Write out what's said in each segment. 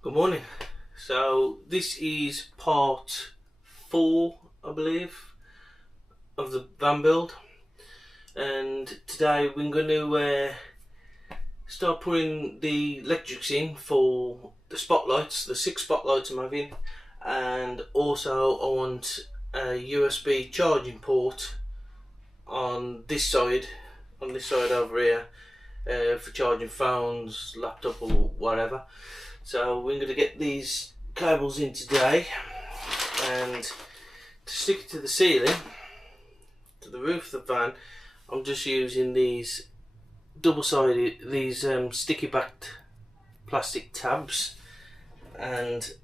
Good morning. So this is part 4, I believe, of the van build, and today we're going to start putting the electrics in for the spotlights, the 6 spotlights I'm having, and also I want a USB charging port on this side over here, for charging phones, laptop or whatever. So we're going to get these cables in today, and to stick it to the ceiling, to the roof of the van, I'm just using these double-sided, sticky backed plastic tabs, and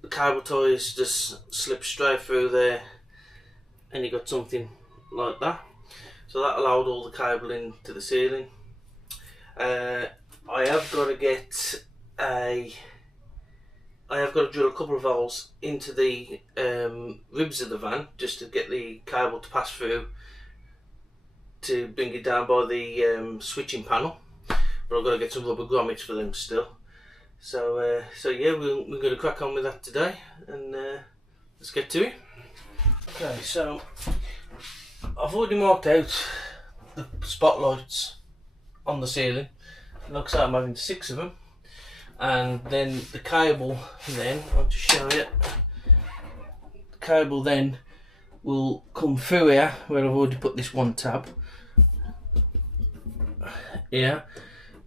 the cable ties just slip straight through there and you got something like that. So that allowed all the cable into the ceiling. I have got to drill a couple of holes into the ribs of the van just to get the cable to pass through to bring it down by the switching panel, but I've got to get some rubber grommets for them still. So yeah, we're going to crack on with that today, and let's get to it. Okay, so I've already marked out the spotlights on the ceiling. It looks like I'm having 6 of them, and then the cable, then I'll just show you, the cable then will come through here where I've already put this one tab here,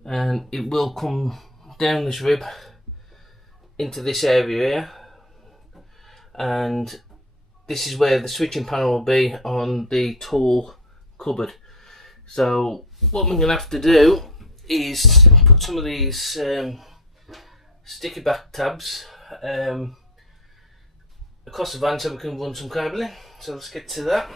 and it will come down this rib into this area here, and this is where the switching panel will be on the tall cupboard. So what we're going to have to do is put some of these sticky back tabs across the van so we can run some cabling. So let's get to that.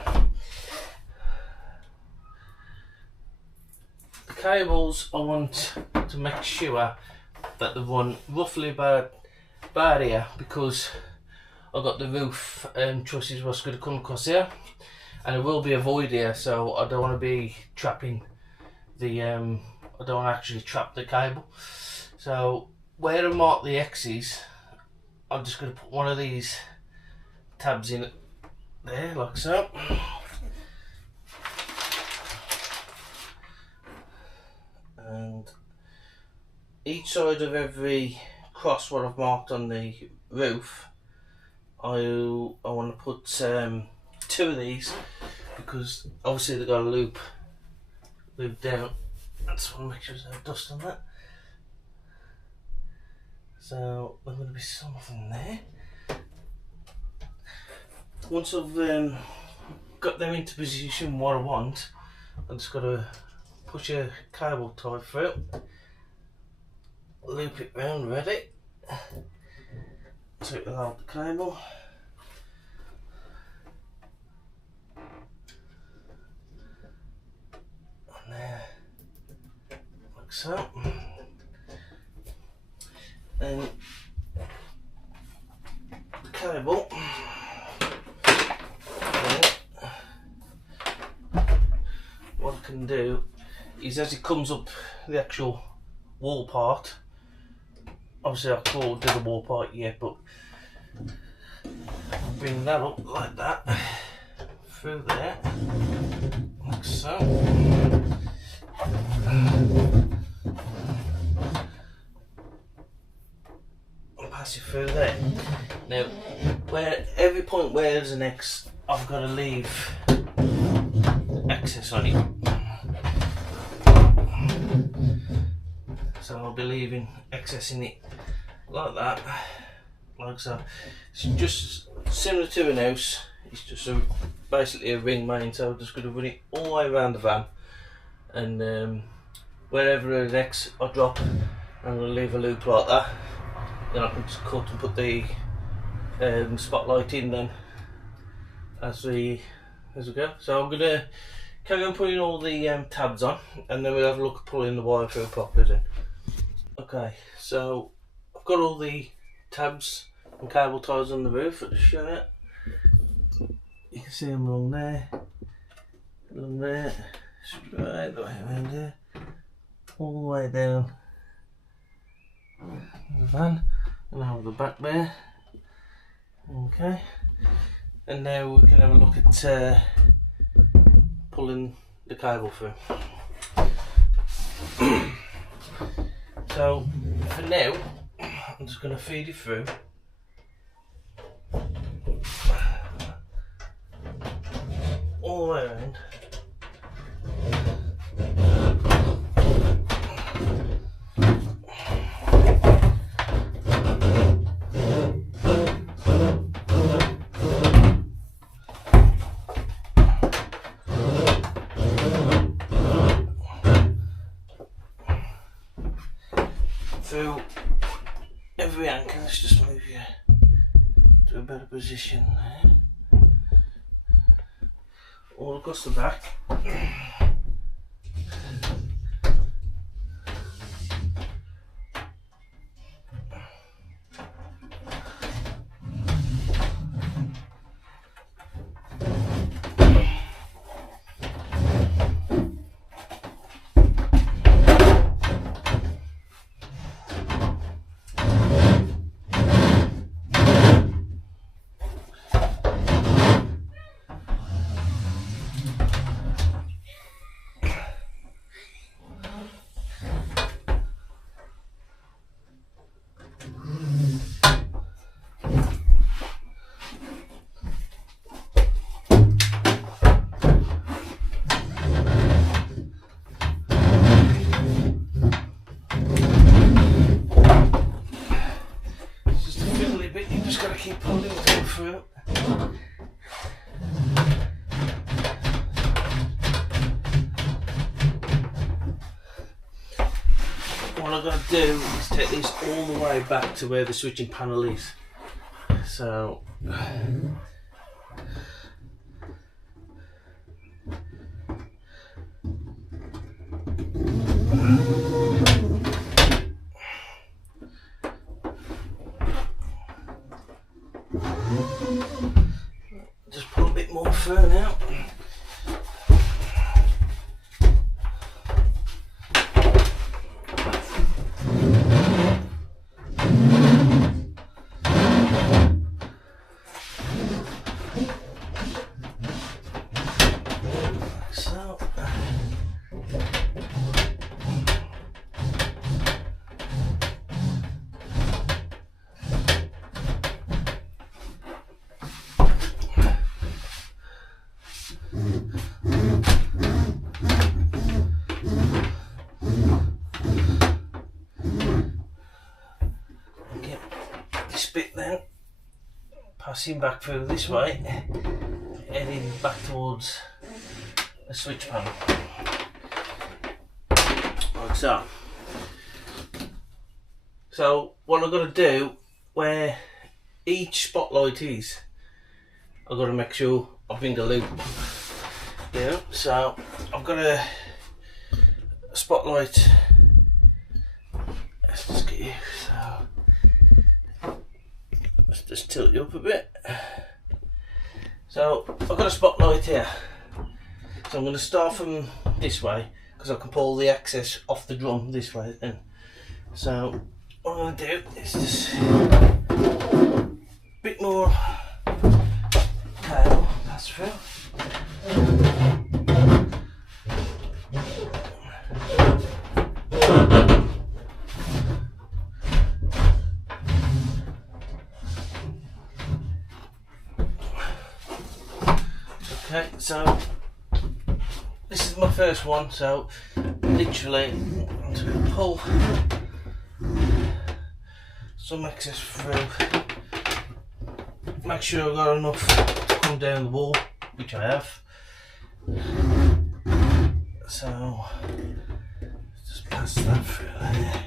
The cables, I want to make sure that they run roughly about here, because I've got the roof trusses what's going to come across here, and there will be a void here, so I don't want to be trapping the I don't want to actually trap the cable. So where I mark the X's, I'm just going to put one of these tabs in there like so, and each side of every cross what I've marked on the roof, I want to put 2 of these, because obviously they've got a loop down. I just want to make sure there's no dust on that. So there's going to be something there. Once I've got them into position what I want, I've just got to push a cable tie through, loop it round ready, so it'll hold the cable. And there, like so. And the cable, what I can do is, as it comes up the actual wall part, obviously I can't do the wall part yet, but bring that up like that through there, like so, and pass it through there. Now, where every point where there's an X, I've got to leave excess on it. So I'll be leaving excess in it like that, like so. It's just similar to an house, it's just basically a ring main, so I'm just going to run it all the way around the van, and wherever there's X I drop, I'm going to leave a loop like that. Then I can just cut and put the spotlight in then as we go. So I'm going to carry on putting all the tabs on, and then we'll have a look at pulling the wire through properly then. Okay, so I've got all the tabs and cable ties on the roof. I'll just show you. You can see them along there, straight the way around here, all the way down van and over the back there. Okay, and now we can have a look at pulling the cable through. So for now, I'm just going to feed it through. All the way around. Through every anchor. Let's just move you to a better position there. All across the back. Keep pulling it all through. What I'm going to do is take this all the way back to where the switching panel is. So just pull a bit more through now. So get this bit then, passing back through this way, heading back towards the switch panel, like so. So what I've got to do, where each spotlight is, I've got to make sure I bring a loop. Yeah, so I've got a spotlight. Let's just get you. So let's just tilt you up a bit. So I've got a spotlight here. So I'm going to start from this way because I can pull the access off the drum this way then. So what I'm going to do is just a bit more cable pass through. Okay, so this is my first one, so literally I'm just going to pull some excess through, make sure I've got enough to come down the wall, which I have. So just pass that through there,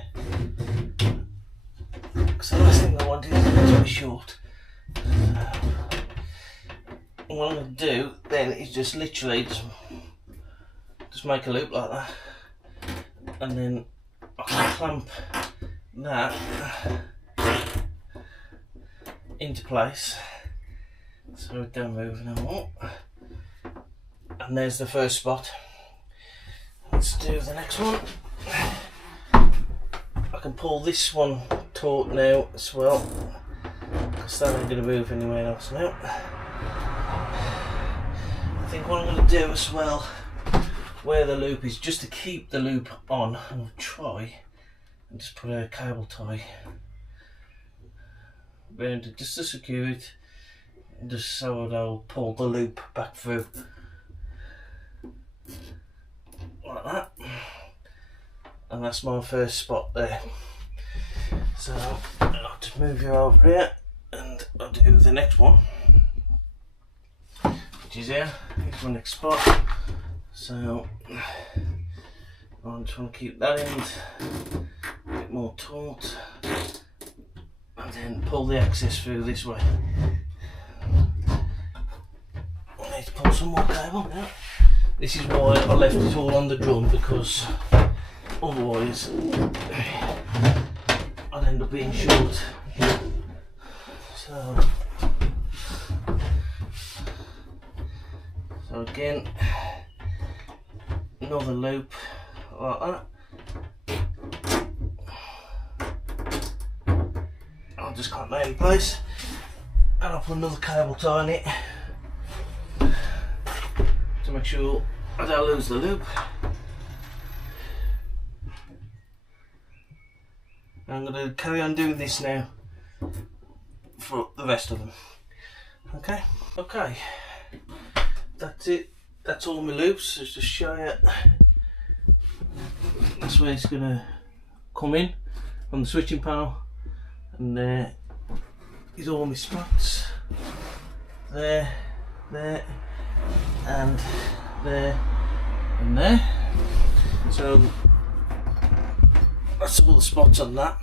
because the last thing I want is to be short. And what I'm going to do then is just literally just make a loop like that, and then I can clamp that into place so it don't move no more. And there's the first spot. Let's do the next one. I can pull this one taut now as well, because that ain't going to move anywhere else now. I think what I'm going to do as well, where the loop is, just to keep the loop on, I'm going to try and just put a cable tie around it just to secure it, and just so it'll pull the loop back through like that. And that's my first spot there. So I'll just move you over here and I'll do the next one, which is here. Here's my next spot. So I'm just want to keep that end a bit more taut and then pull the axis through this way. I need to pull some more cable now. This is why I left it all on the drum, because otherwise I'd end up being short. So again, another loop like that. I'll just clamp that in place and I'll put another cable tie on it to make sure I don't lose the loop. I'm going to carry on doing this now for the rest of them. Okay, that's it. That's all my loops. Just to show you, that's where it's going to come in on the switching panel, and there is all my spots. There, there, and there, and there. So that's all the spots on that.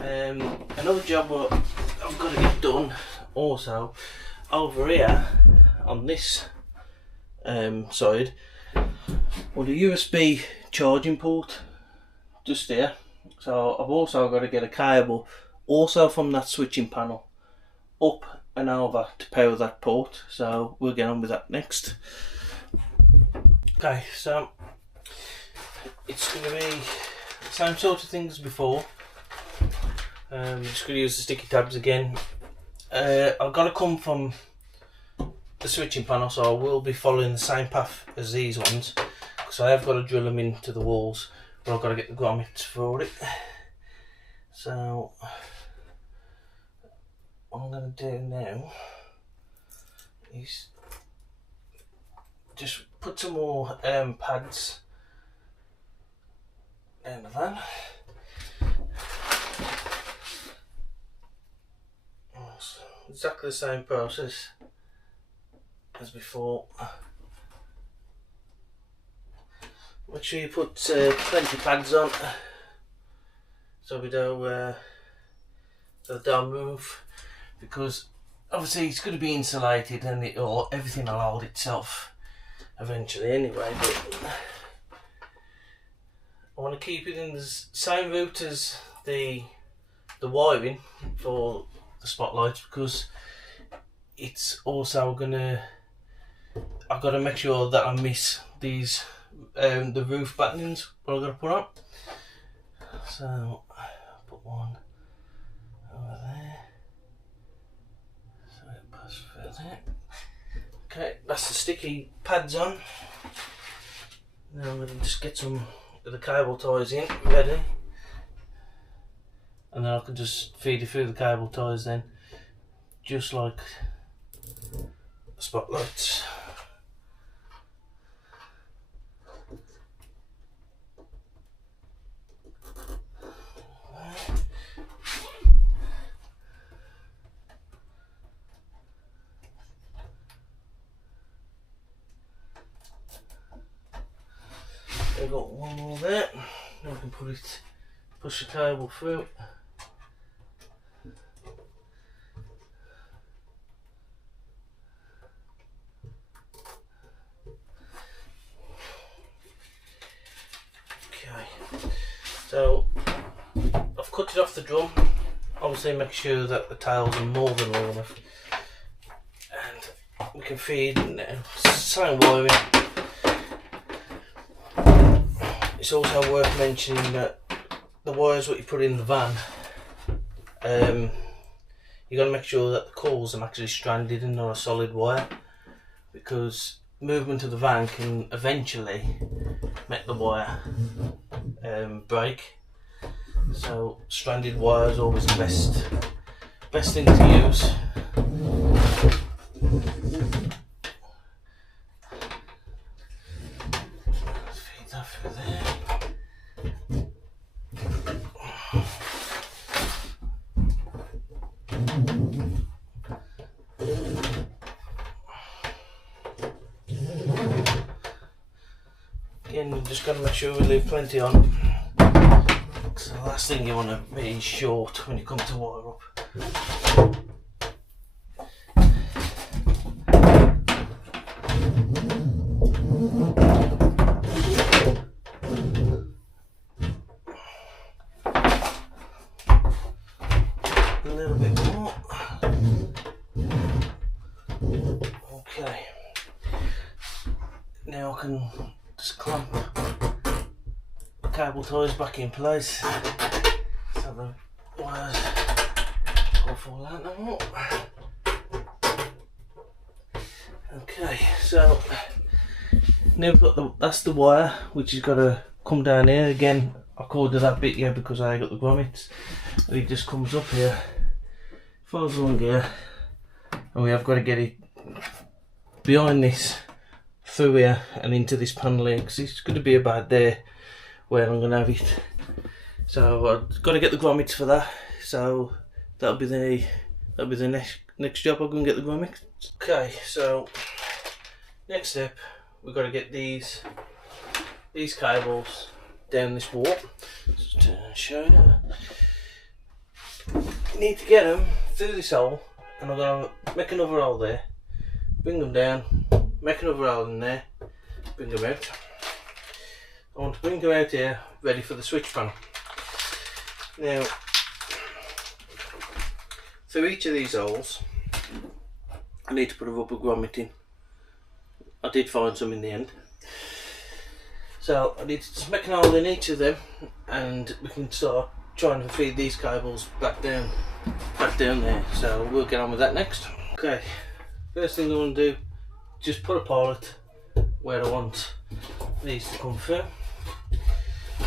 Another job what I've got to get done also over here on this side, well, the USB charging port just here. So I've also got to get a cable also from that switching panel up and over to power that port. So we'll get on with that next. Okay, so it's going to be the same sort of things as before. I'm just going to use the sticky tabs again. I've got to come from the switching panel, so I will be following the same path as these ones, because I have got to drill them into the walls, but I've got to get the grommets for it. So what I'm going to do now is just put some more pads down the van. Exactly the same process as before. Make sure you put plenty of pads on so we don't move, because obviously it's going to be insulated and everything will hold itself eventually anyway, but I want to keep it in the same route as the wiring for the spotlights, because it's also gonna, I've got to make sure that I miss these the roof battenings what I've got to put on. So I'll put one over there, so it passes through there. Okay, that's the sticky pads on. Now I'm going to just get some of the cable ties in ready, and then I can just feed it through the cable ties then, just like the spotlights. I've got one more there. Now I can push the cable through. Okay, so I've cut it off the drum. Obviously make sure that the tails are more than long enough, and we can feed now. Same wiring. It's also worth mentioning that the wires what you put in the van you got to make sure that the coils are actually stranded and not a solid wire, because movement of the van can eventually make the wire break. So stranded wire is always the best thing to use. Feed that through there. Again, we've just got to make sure we leave plenty on. So the last thing you want to be short when you come to wire up. A little bit more. Okay. Now I can just clamp the cable ties back in place so the wires will fall out no more. Okay, so now we've got that's the wire which has got to come down here. Again, I corded that bit here because I got the grommets, and it just comes up here, follows along here, and we have got to get it behind this, through here and into this panel here, because it's going to be about there where I'm going to have it. So I've got to get the grommets for that. So that'll be the next job. I'll go and get the grommets. Okay, so next step, we've got to get these cables down this wall. Just show you. You need to get them through this hole, and I'm going to make another hole there, bring them down, make another hole in there, bring them out. I want to bring them out here ready for the switch panel. Now, through each of these holes I need to put a rubber grommet in. I did find some in the end. So I need to just make an hole in each of them, and we can start trying to feed these cables back down there. So we'll get on with that next. Okay, first thing I want to do, just put a pilot where I want these to come through.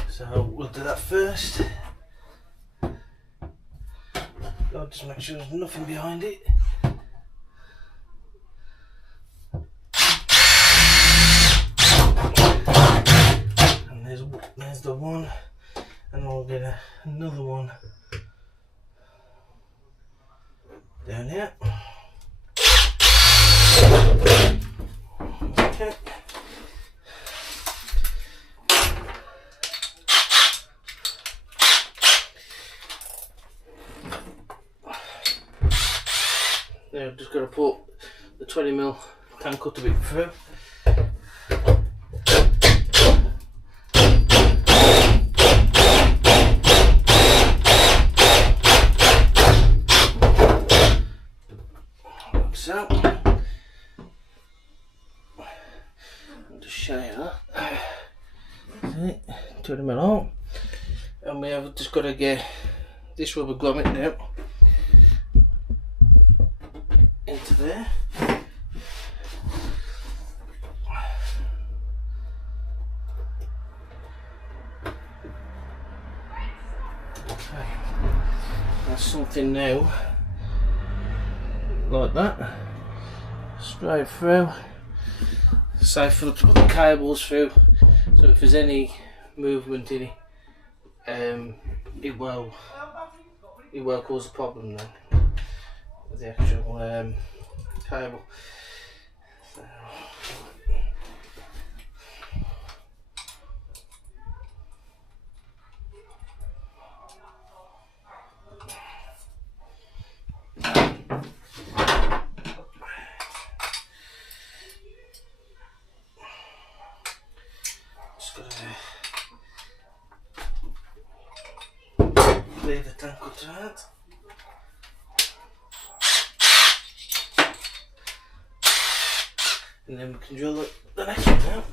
So we'll do that first. I'll just make sure there's nothing behind it. And there's the one, and I'll get another one down here. Okay. Now I've just got to put the 20mm tank cutter bit through. Like so. I'll just show you that. 20mm on. And we have just got to get this rubber grommet now into there. Okay, that's something new, like that, straight through. Safe for to put the cables through, so if there's any movement in it, it will cause a problem then with the actual cable. So. Just gotta leave the tank cutter out. And then we can drill the next one out.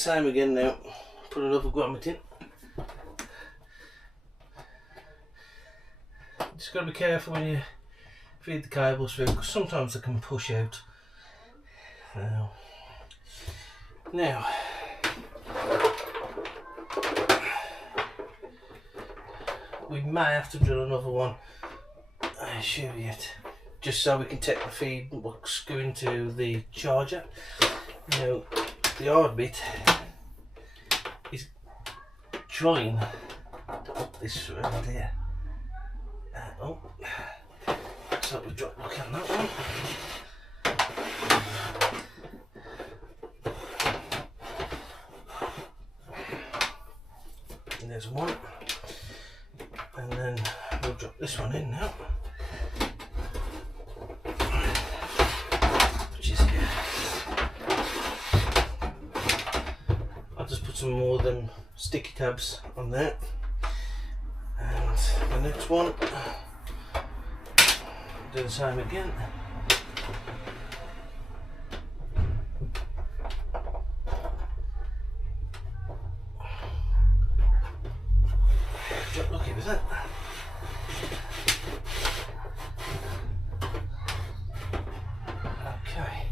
same again now. Put another grommet in. Just got to be careful when you feed the cables through, because sometimes they can push out. Now we may have to drill another one, I assure you, just so we can take the feed box going to the charger. Now the hard bit is trying to put this around here. Oh, so we drop look on that one. And there's one, and then we'll drop this one in now, which is here. I'll just put some more of them sticky tabs on there, and the next one, do the same again. Lucky with that. Okay.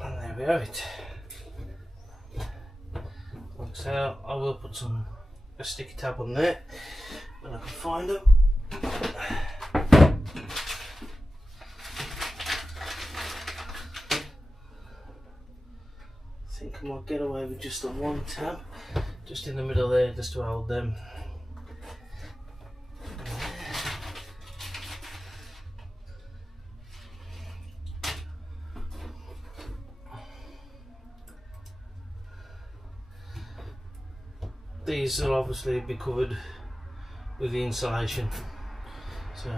And there we have it. So I will put a sticky tab on there when I can find them. I think I might get away with just the one tab, just in the middle there, just to hold them. These will obviously be covered with the insulation, so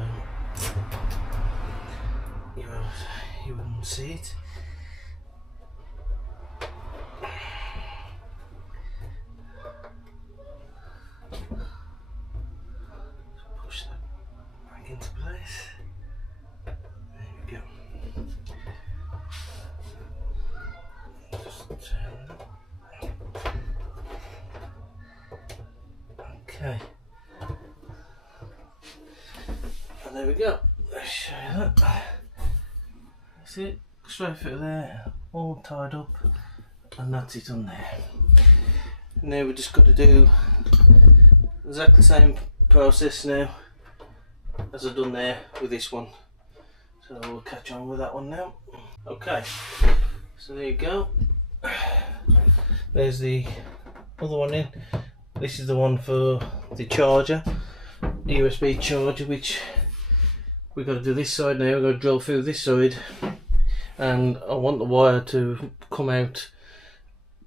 you wouldn't see it. Push that back into place. There we go. Just turn that. Okay, and there we go. Let's show you that. See it? Straight through there, all tied up, and that's it on there. Now we're just got to do exactly the same process now as I've done there with this one. So we'll catch on with that one now. Okay, so there you go. There's the other one in. This is the one for the charger, the USB charger, which we've got to do this side now. We've got to drill through this side, and I want the wire to come out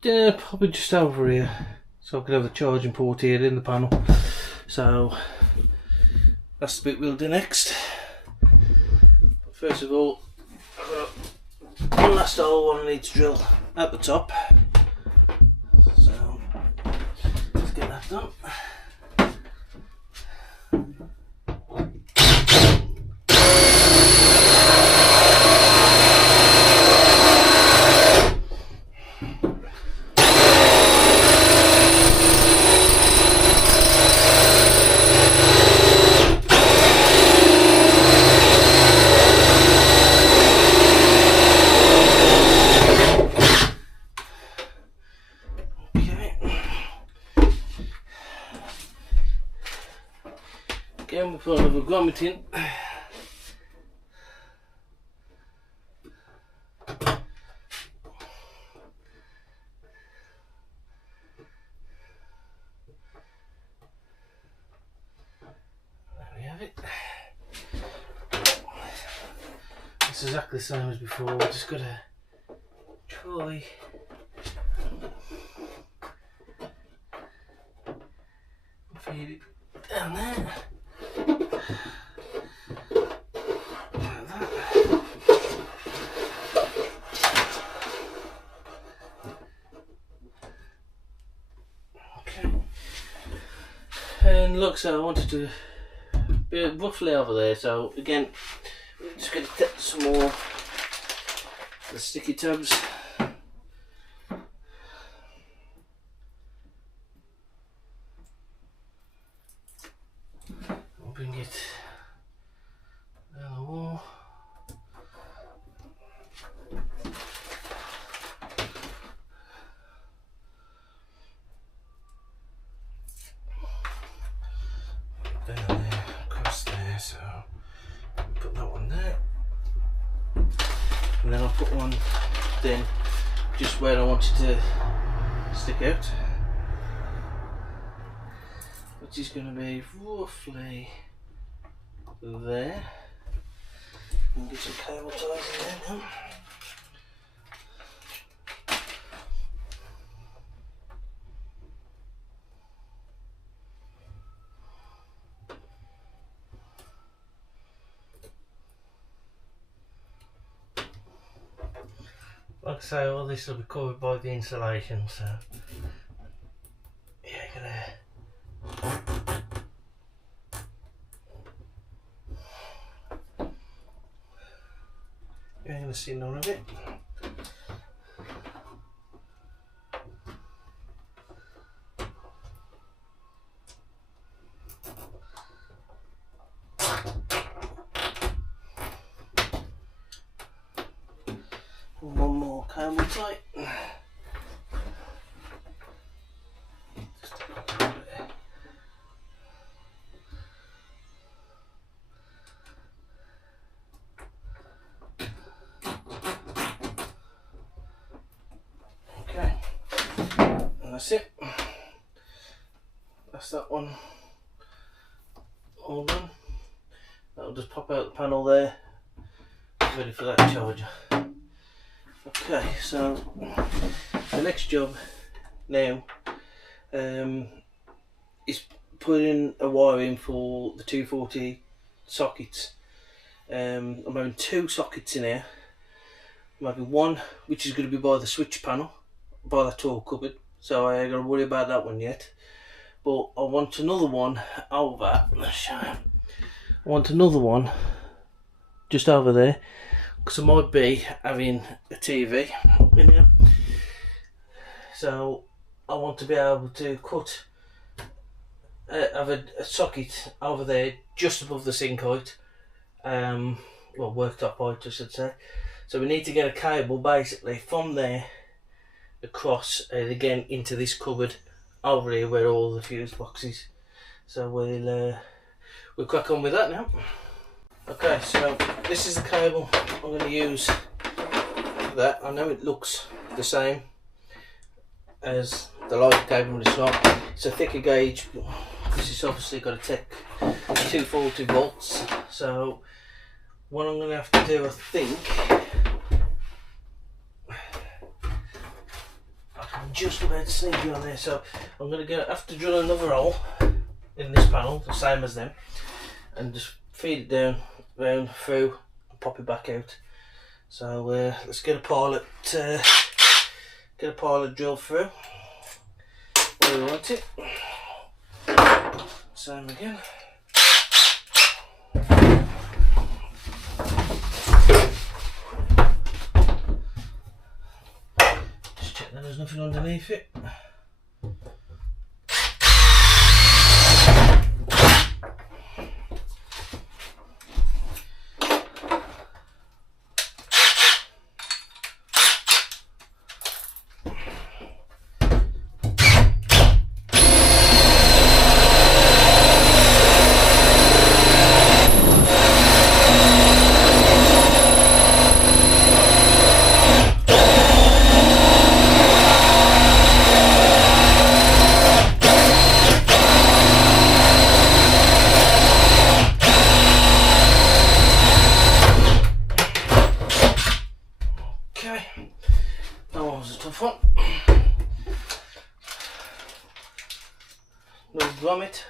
probably just over here, so I can have the charging port here in the panel. So that's the bit we'll do next. But first of all, I've got one last hole I need to drill at the top. Get that done. Again, we'll put another grommet in. There we have it. It's exactly the same as before, we've just got to try feed it down there. Like that. And look, so I wanted to be roughly over there, so again, we're just going to take some more of the sticky tabs. We'll bring it down the wall. Down there, across there, so put that one there. And then I'll put one then just where I want it to stick out, which is going to be roughly there. And get some cable ties in there now. Like I say, all this will be covered by the insulation, so yeah, you're gonna see none of it. One more cable tie. Okay, and that's it. That's that one all done. That'll just pop out the panel there, ready for that charger. Okay, so the next job now is putting a wire in for the 240 sockets. I'm having two sockets in here. I'm having one which is going to be by the switch panel, by that tool cupboard, so I ain't got to worry about that one yet. But I want another one over. I want another one just over there, because I might be having a TV in here, so I want to be able to cut, have a socket over there just above the sink height, well, worktop height I should say. So we need to get a cable basically from there across again into this cupboard over here where all the fuse boxes. So we'll crack on with that now. Okay, so this is the cable I'm going to use for that. I know it looks the same as the light cable, but it's not. It's a thicker gauge because it's obviously got to take 240 volts. So what I'm going to have to do, I think, I can just about sneak you on there. So I'm going to have to drill another hole in this panel, the same as them, and just feed it down, round, through, and pop it back out. So let's get a pilot drill through where we want it. Same again. Just check that there's nothing underneath it. That one was a tough one. No grommet.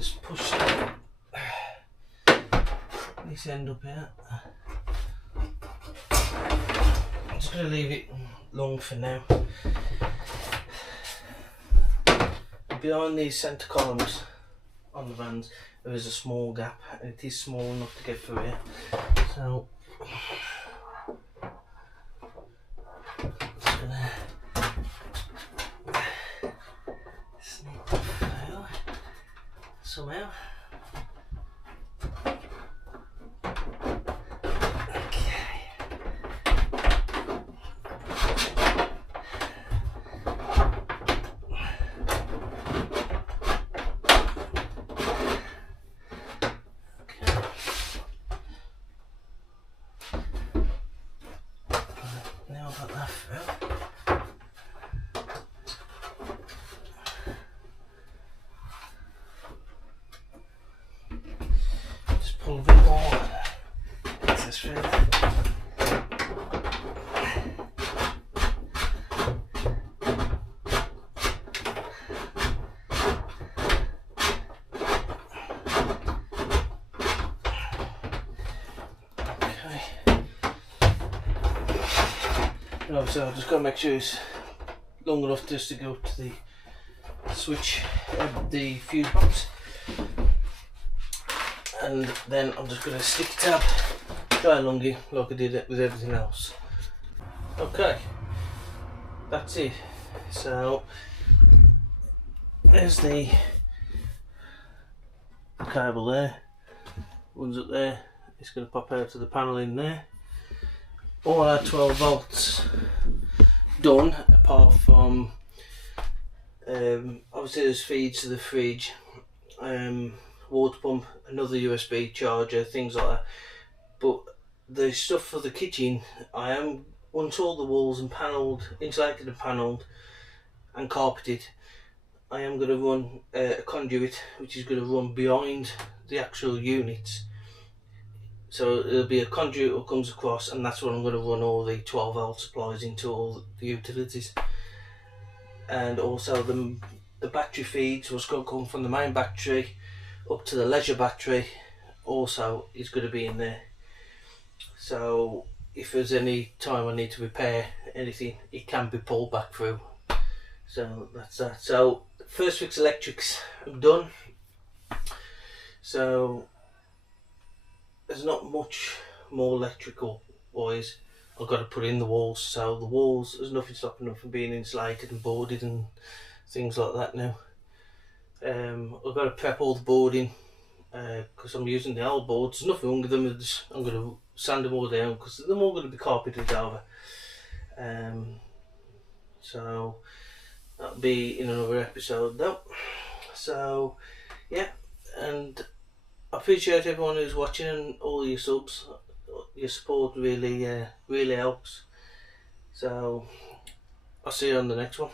just push this end up here. I'm just going to leave it long for now. Behind these centre columns on the vans there is a small gap, and it is small enough to get through here. So just gonna sneak the file somehow. Now I've got that through. Just pull a bit more excess through there. And obviously I've just got to make sure it's long enough just to go to the switch of the fuse box, and then I'm just going to stick the tab dry lungy like I did it with everything else. Okay, that's it. So there's the cable there, one's up there, it's going to pop out to the panel in there. All our 12 volts done, apart from obviously there's feeds to the fridge, water pump, another USB charger, things like that. But the stuff for the kitchen, I am, once all the walls and panelled, insulated and panelled and carpeted, I am going to run a conduit which is going to run behind the actual units. So there'll be a conduit that comes across, and that's what I'm going to run all the 12 volt supplies into, all the utilities. And also the battery feeds, what's going to come from the main battery up to the leisure battery, also is going to be in there. So if there's any time I need to repair anything, it can be pulled back through. So that's that. So first fix electrics I'm done. So there's not much more electrical wise I've got to put in the walls. So the walls, there's nothing stopping them from being insulated and boarded and things like that now. I've got to prep all the boarding because I'm using the old boards. There's nothing wrong with them. I'm going to sand them all down because they're all going to be carpeted over. So that'll be in another episode though. So yeah, and I appreciate everyone who's watching and all your subs. Your support really really helps. So I'll see you on the next one.